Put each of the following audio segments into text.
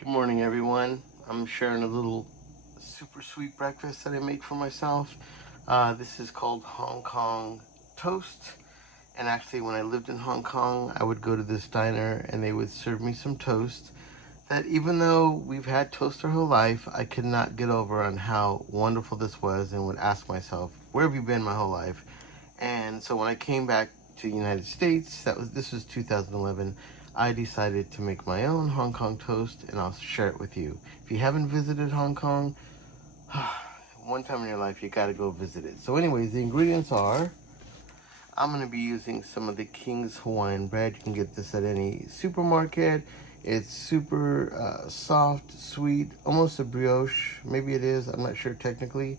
Good morning, everyone. I'm sharing a little super sweet breakfast that I make for myself. This is called Hong Kong toast. And actually, when I lived in Hong Kong, I would go to this diner and they would serve me some toast. That even though we've had toast our whole life, I could not get over on how wonderful this was, and would ask myself, "Where have you been my whole life?" And so when I came back to the United States, this was 2011. I decided to make my own Hong Kong toast, and I'll share it with you. If you haven't visited Hong Kong, one time in your life you gotta go visit it. So, anyways, the ingredients are: I'm gonna be using some of the King's Hawaiian bread. You can get this at any supermarket. It's super soft, sweet, almost a brioche. Maybe it is. I'm not sure technically,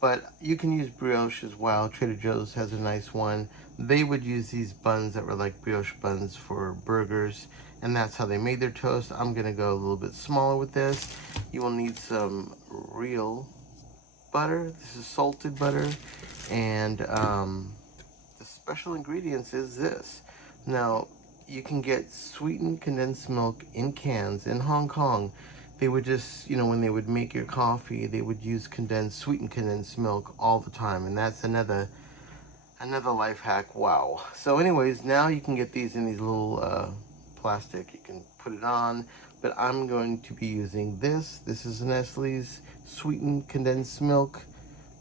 but you can use brioche as well. Trader Joe's has a nice one. They would use these buns that were like brioche buns for burgers, and that's how they made their toast. I'm gonna go a little bit smaller with this. You will need some real butter. This is salted butter, and the special ingredients is this. Now, you can get sweetened condensed milk in cans in Hong Kong. They would just, when they would make your coffee, they would use sweetened condensed milk all the time, and that's another life hack. Wow. So, anyways, now you can get these in these little plastic. You can put it on, but I'm going to be using this. This is Nestle's sweetened condensed milk.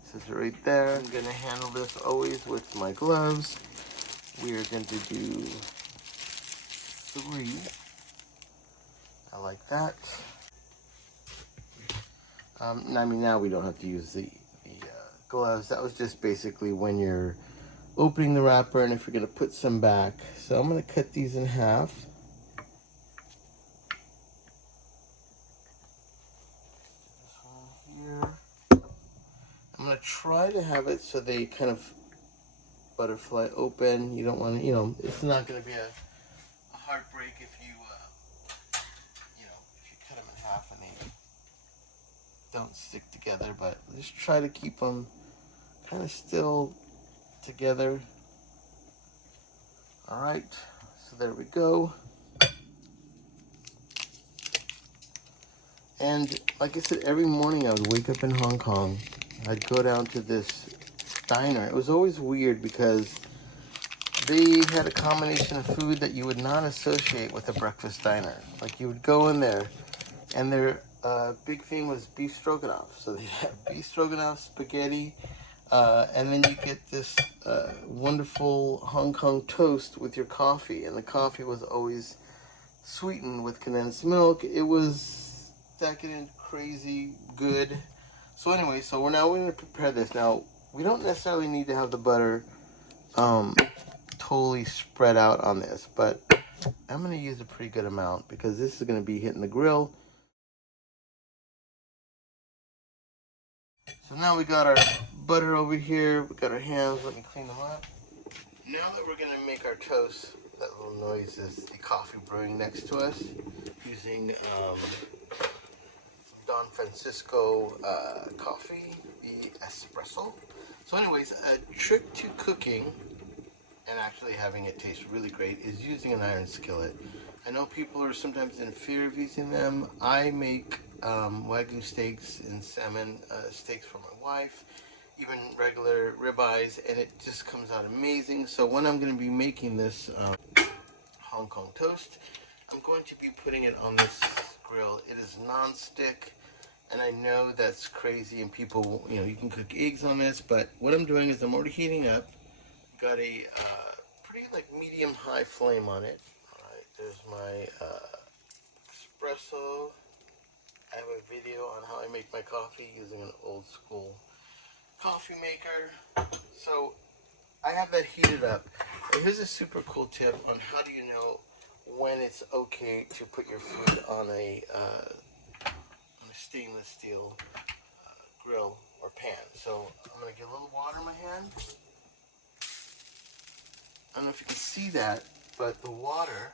This is right there. I'm gonna handle this always with my gloves. We are going to do 3. I like that. Now we don't have to use the gloves. That was just basically when you're opening the wrapper and if you're going to put some back. So I'm going to cut these in half. This one here. I'm going to try to have it so they kind of butterfly open. You don't want to, it's not going to be a heartbreak if you cut them in half and they don't stick together, but just try to keep them kind of still together. All right, so there we go. And like I said, every morning I would wake up in Hong Kong. I'd go down to this diner. It was always weird because they had a combination of food that you would not associate with a breakfast diner. Like you would go in there and their big thing was beef stroganoff. So they had beef stroganoff, spaghetti, and then you get this wonderful Hong Kong toast with your coffee. And the coffee was always sweetened with condensed milk. It was decadent, crazy, good. So anyway, so we're going to prepare this. Now, we don't necessarily need to have the butter totally spread out on this, but I'm going to use a pretty good amount because this is going to be hitting the grill. So now we got our butter over here. We got our hands. Let me clean them up. Now that we're going to make our toast, that little noise is the coffee brewing next to us using Don Francisco coffee, the espresso. So anyways, a trick to cooking and actually having it taste really great is using an iron skillet. I know people are sometimes in fear of using them. I make Wagyu steaks and salmon steaks for my wife, even regular ribeyes, and it just comes out amazing. So when I'm going to be making this Hong Kong toast, I'm going to be putting it on this grill. It is non-stick, and I know that's crazy, and people, you can cook eggs on this, but what I'm doing is I'm already heating up. Got a pretty medium-high flame on it. All right, there's my espresso. I have a video on how I make my coffee using an old school coffee maker. So I have that heated up. And here's a super cool tip on how do you know when it's okay to put your food on a stainless steel grill or pan. So I'm going to get a little water in my hand. I don't know if you can see that, but the water,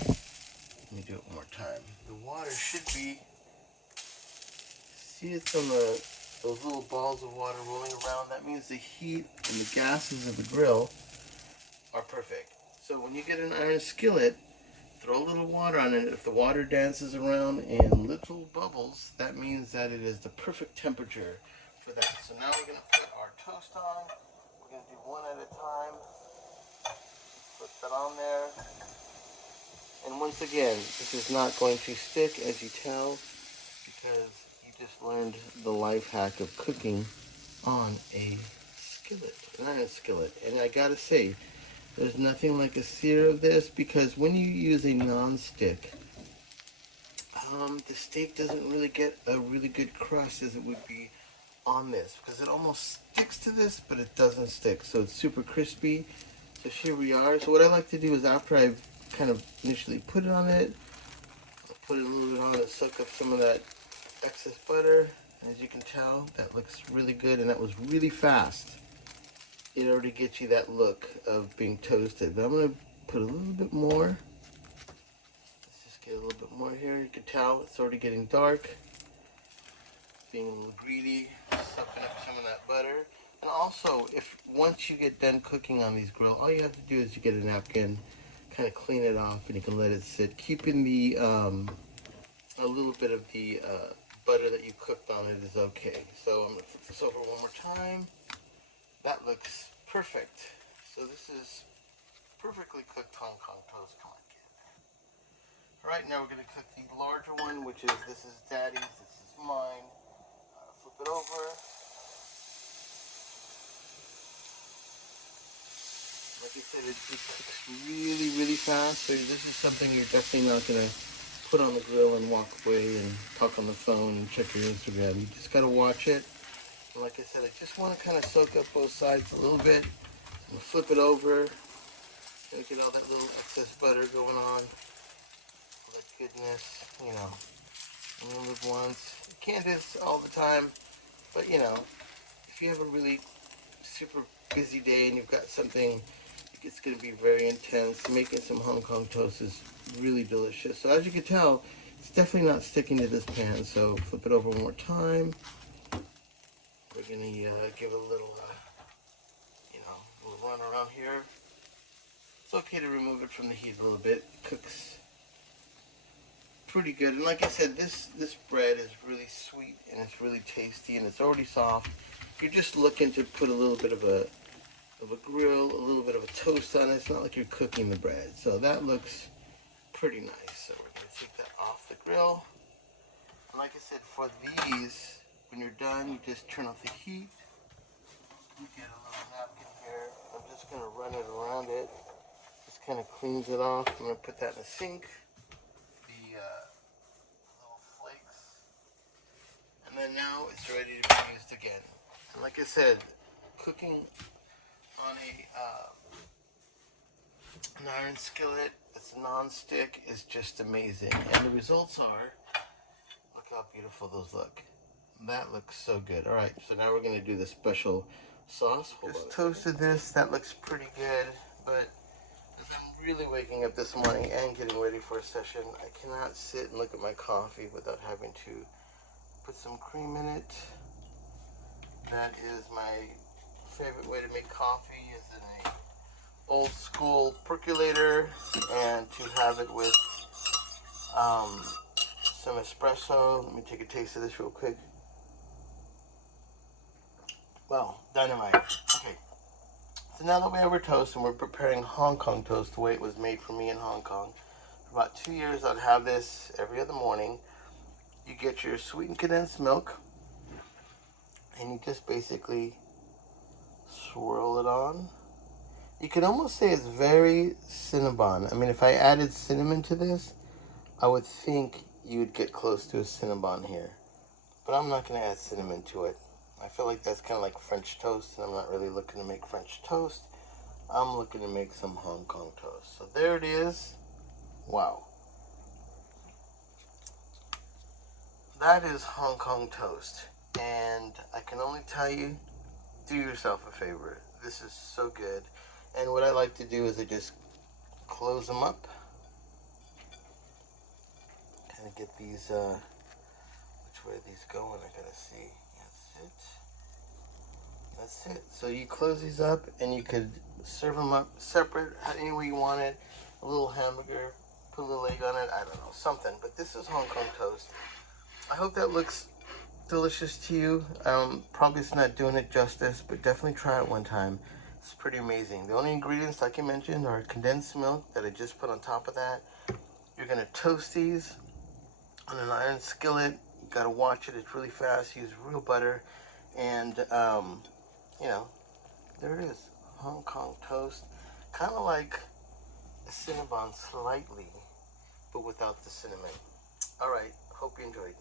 let me do it one more time. The water should be, see it's on those little balls of water rolling around. That means the heat and the gases of the grill are perfect. So when you get an iron skillet, throw a little water on it. If the water dances around in little bubbles, that means that it is the perfect temperature for that. So now we're going to put our toast on. We're going to do one at a time. Put that on there. And once again, this is not going to stick, as you tell, because you just learned the life hack of cooking on a skillet, an iron skillet. And I gotta say, there's nothing like a sear of this, because when you use a non-stick, the steak doesn't really get a really good crust as it would be on this, because it almost sticks to this, but it doesn't stick. So it's super crispy. So here we are. So what I like to do is, after I've kind of initially put it on it, I'll put it a little bit on and soak up some of that excess butter. As you can tell, that looks really good, and that was really fast. It already gets you that look of being toasted. But I'm going to put a little bit more. Let's just get a little bit more here. You can tell it's already getting dark. Being a little greedy, soaking up some of that butter. And also, if once you get done cooking on these grill, all you have to do is you get a napkin, kind of clean it off, and you can let it sit. Keeping the a little bit of the butter that you cooked on it is okay. So I'm going to flip this over one more time. That looks perfect. So this is perfectly cooked Hong Kong toast. Come on, kid. Alright, now we're going to cook the larger one, which is, this is Daddy's, this is mine. Flip it over. Like I said, it cooks really, really fast. So this is something you're definitely not going to put on the grill and walk away and talk on the phone and check your Instagram. You just got to watch it. And like I said, I just want to kind of soak up both sides a little bit. I'm going to flip it over. Get all that little excess butter going on. All that goodness, you know. Only live once. You can't do this all the time, but you know, if you have a really super busy day and you've got something, it's going to be very intense. Making some Hong Kong toast is really delicious. So as you can tell, it's definitely not sticking to this pan. So flip it over one more time. We're going to give it a little, little run around here. It's okay to remove it from the heat a little bit. It cooks pretty good. And like I said, this bread is really sweet and it's really tasty and it's already soft. If you're just looking to put a little bit of a grill, a little bit of a toast on it, it's not like you're cooking the bread. So that looks pretty nice. So we're going to take that off the grill. And like I said, for these, when you're done, you just turn off the heat. You get a little napkin here. I'm just going to run it around it. Just kind of cleans it off. I'm going to put that in the sink. The little flakes. And then now it's ready to be used again. And like I said, cooking on an iron skillet that's non-stick is just amazing. And the results are, look how beautiful those look. That looks so good. Alright, so now we're going to do the special sauce. Just toasted this. That looks pretty good. But as I'm really waking up this morning and getting ready for a session, I cannot sit and look at my coffee without having to put some cream in it. That is my favorite way to make coffee, is in a old school percolator, and to have it with some espresso. Let me take a taste of this real quick. Well, dynamite. Okay, so now that we have our toast and we're preparing Hong Kong toast the way it was made for me in Hong Kong, for about 2 years I'd have this every other morning. You get your sweetened condensed milk and you just basically swirl it on. You could almost say it's very Cinnabon. I mean, if I added cinnamon to this, I would think you would get close to a Cinnabon here. But I'm not going to add cinnamon to it. I feel like that's kind of like French toast, and I'm not really looking to make French toast. I'm looking to make some Hong Kong toast. So there it is. Wow. That is Hong Kong toast. And I can only tell you, do yourself a favor. This is so good. And what I like to do is I just close them up. Kind of get these, which way are these going? I gotta see. That's it. That's it. So you close these up and you could serve them up separate, any way you want it. A little hamburger put a little egg on it. I don't know, something. But this is Hong Kong toast. I hope that looks delicious to you. Probably it's not doing it justice, but definitely try it one time. It's pretty amazing. The only ingredients, like I mentioned, are condensed milk that I just put on top of that. You're gonna toast these on an iron skillet. You gotta watch it, it's really fast. Use real butter. And, you know, there it is. Hong Kong toast. Kind of like a Cinnabon slightly, but without the cinnamon. All right, hope you enjoyed.